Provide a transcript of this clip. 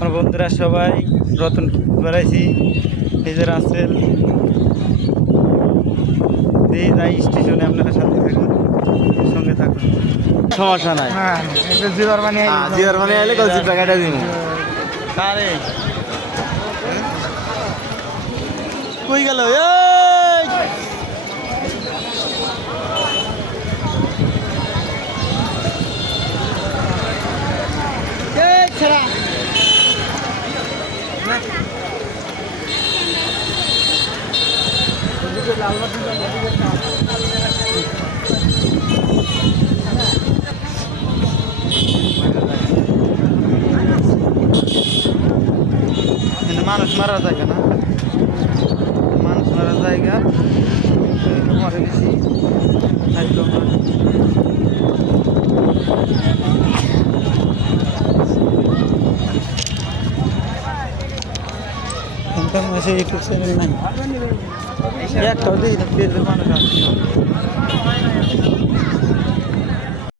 আমার বন্ধুরা সবাই রতন বেড়াইছি এই যে রাসেল দিয়ে যাই স্টেশনে। আপনারা সাথে থাকুন, সঙ্গে থাকুন, সমস্যা নাই। জিওর মানে জিওর মানে এলে কলসি টাকাটা দিন। কারে কই গেল? মানুষ মারা জায়গা না, মানুষ মারা জায়গা মরে বেশি ইউটিউব চ্যানেল নাই, একটাও দিই না, মানুষ আসছে।